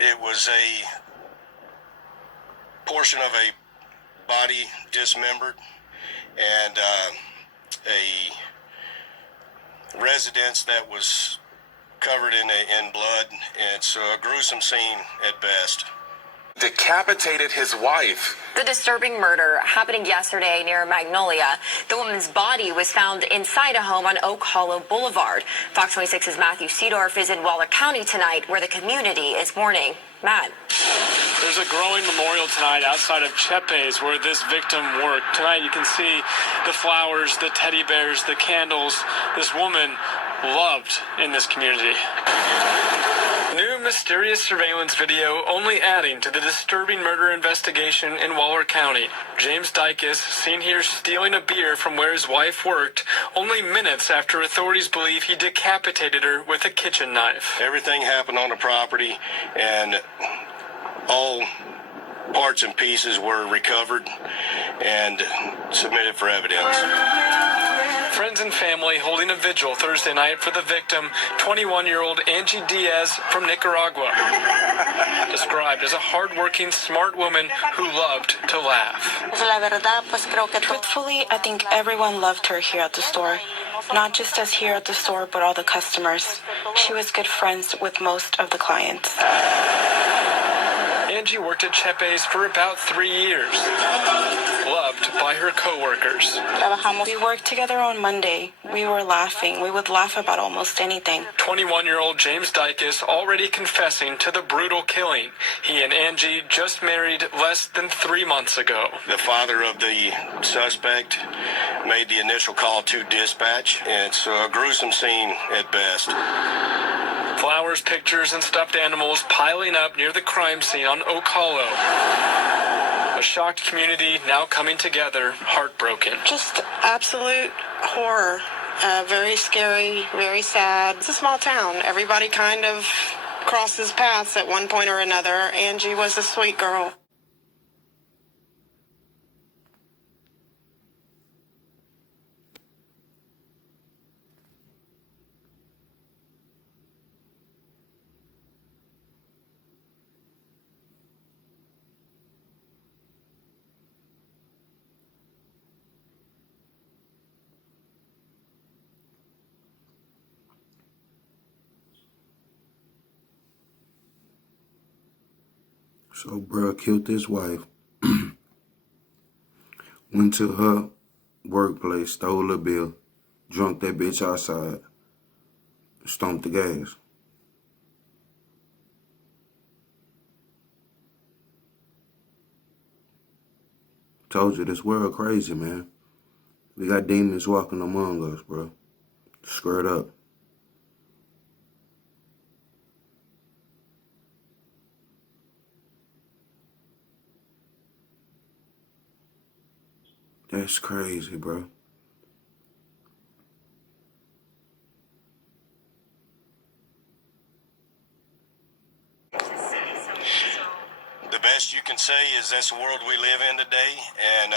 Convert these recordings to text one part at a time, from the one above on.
It was a portion of a body dismembered and a residence that was covered in blood. It's a gruesome scene at best. Decapitated his wife. The disturbing murder happening yesterday near Magnolia. The woman's body was found inside a home on Oak Hollow Boulevard. Fox 26's Matthew Seedorf is in Waller County tonight, where the community is mourning. Matt. There's a growing memorial tonight outside of Chepe's where this victim worked. Tonight you can see the flowers, the teddy bears, the candles. This woman loved in this community. New mysterious surveillance video only adding to the disturbing murder investigation in Waller County. James Dicus seen here stealing a beer from where his wife worked only minutes after authorities believe he decapitated her with a kitchen knife. Everything happened on the property, and all parts and pieces were recovered and submitted for evidence. Friends and family holding a vigil Thursday night for the victim, 21-year-old Anggy Diaz from Nicaragua. Described as a hardworking, smart woman who loved to laugh. Truthfully, I think everyone loved her here at the store. Not just us here at the store, but all the customers. She was good friends with most of the clients. Anggy worked at Chepe's for about 3 years. Loved by her co-workers. We worked together on Monday. We were laughing. We would laugh about almost anything. 21-year-old James Dicus already confessing to the brutal killing. He and Anggy just married less than 3 months ago. The father of the suspect made the initial call to dispatch. It's a gruesome scene at best. Flowers, pictures, and stuffed animals piling up near the crime scene on Oak Hollow. A shocked community now coming together, heartbroken. Just absolute horror. Very scary, very sad. It's a small town. Everybody kind of crosses paths at one point or another. Anggy was a sweet girl. So, bruh killed his wife, went to her workplace, stole a bill, drunk that bitch outside, stomped the gas. Told you, this world crazy, man. We got demons walking among us, bro. Squared up. That's crazy, bro. The best you can say is that's the world we live in today, and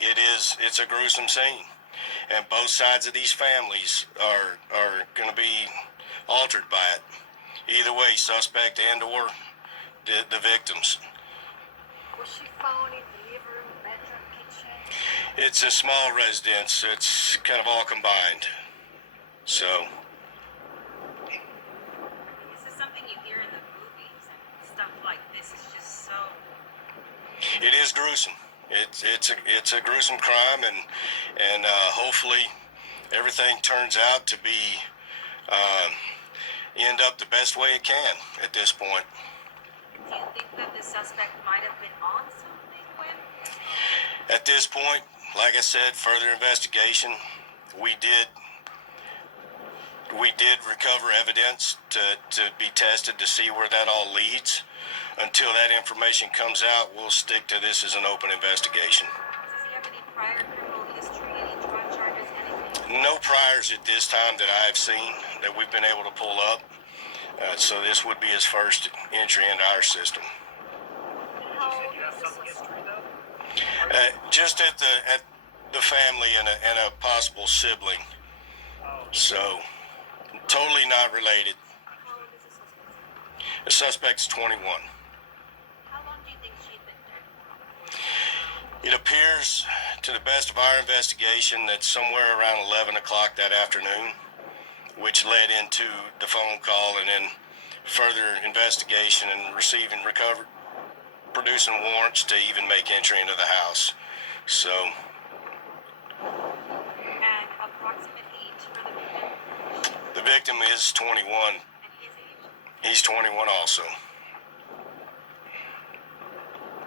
it's a gruesome scene. And both sides of these families are going to be altered by it. Either way, suspect and or the victims. Was she found in the living room, bedroom, kitchen? It's a small residence, so it's kind of all combined. So. This is something you hear in the movies, and stuff like this is just so. It is gruesome. It's a gruesome crime, and hopefully everything turns out to be end up the best way it can at this point. Do you think that the suspect might have been on something when? At this point, like I said, further investigation. We did recover evidence to be tested to see where that all leads. Until that information comes out, we'll stick to this as an open investigation. Does he have any prior criminal history, any drug charges, anything? No priors at this time that I've seen that we've been able to pull up. So this would be his first entry into our system. How old is this suspect? Just at the family and a possible sibling. So totally not related. How old is this suspect? The suspect's 21. How long do you think she'd been dead for? It appears, to the best of our investigation, that somewhere around 11 o'clock that afternoon, which led into the phone call and then further investigation and producing warrants to even make entry into the house. So, And approximate age for the victim? the victim is 21. And his age? He's 21 also.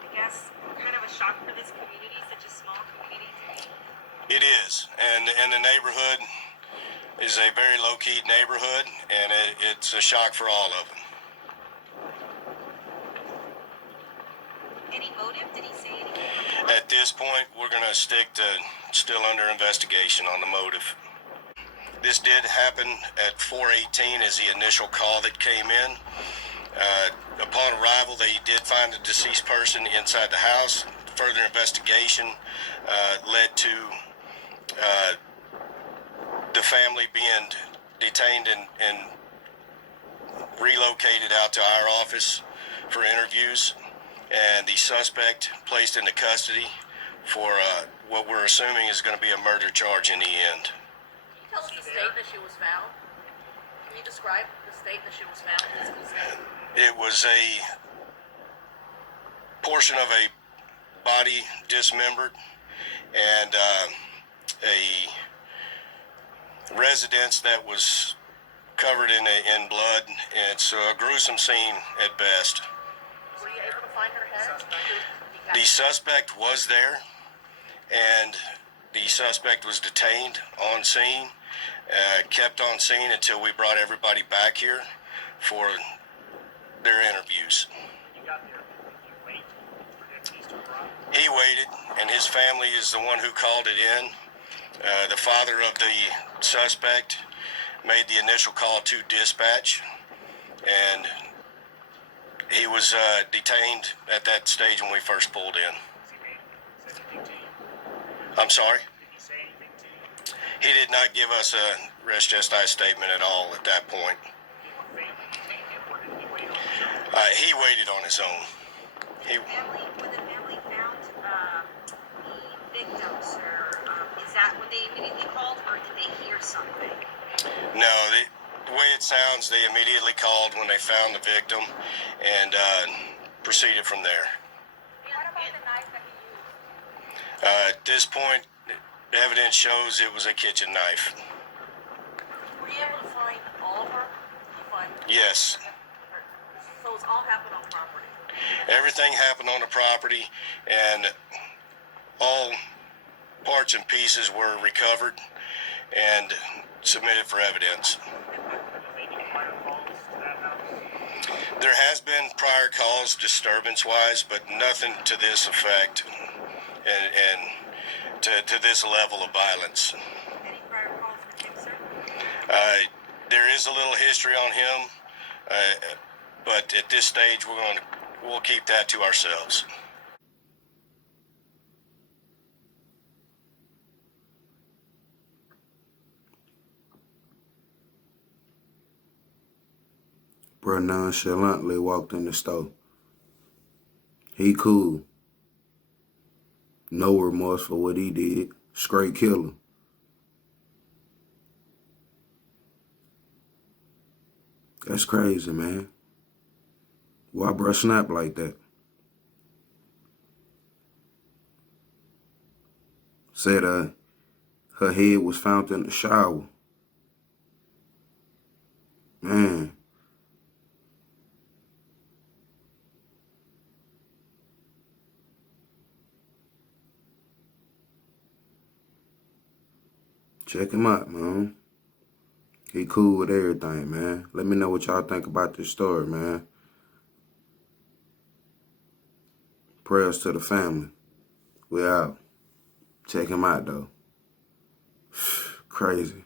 I guess kind of a shock for this community, such a small community to be. It is, and the neighborhood is a very low-key neighborhood, and it's a shock for all of them. Any motive? Did he say anything? At this point, we're going to stick to still under investigation on the motive. This did happen at 4:18 as the initial call that came in. Upon arrival, they did find a deceased person inside the house. Further investigation led to the family being detained and relocated out to our office for interviews, and the suspect placed into custody for what we're assuming is going to be a murder charge in the end. Can you tell us the state that she was found? Can you describe the state that she was found? It was a portion of a body dismembered and a residence that was covered in blood. It's a gruesome scene at best. Were you able to find her head? The suspect was there, and the suspect was detained on scene, kept on scene until we brought everybody back here for their interviews. He waited, and his family is the one who called it in. The father of the suspect made the initial call to dispatch, and he was detained at that stage when we first pulled in. I'm sorry? He did not give us a rest gesti statement at all at that point. He waited on his own. When the family found the victim, sir, is that when they immediately called, or did they hear something? No, the way it sounds, they immediately called when they found the victim and proceeded from there. What about the knife that he used? At this point, the evidence shows it was a kitchen knife. Were you able to find all of her? Yes. So it's all happened on property? Everything happened on the property, and all parts and pieces were recovered and submitted for evidence. There has been prior calls disturbance-wise, but nothing to this effect and to this level of violence. Any prior calls with him, sir? There is a little history on him, but at this stage we'll keep that to ourselves. Bruh nonchalantly walked in the store. He cool. No remorse for what he did. Straight killer. That's crazy, man. Why bruh snap like that? Said her head was found in the shower. Man. Check him out, man. He cool with everything, man. Let me know what y'all think about this story, man. Prayers to the family. We out. Check him out, though. Crazy.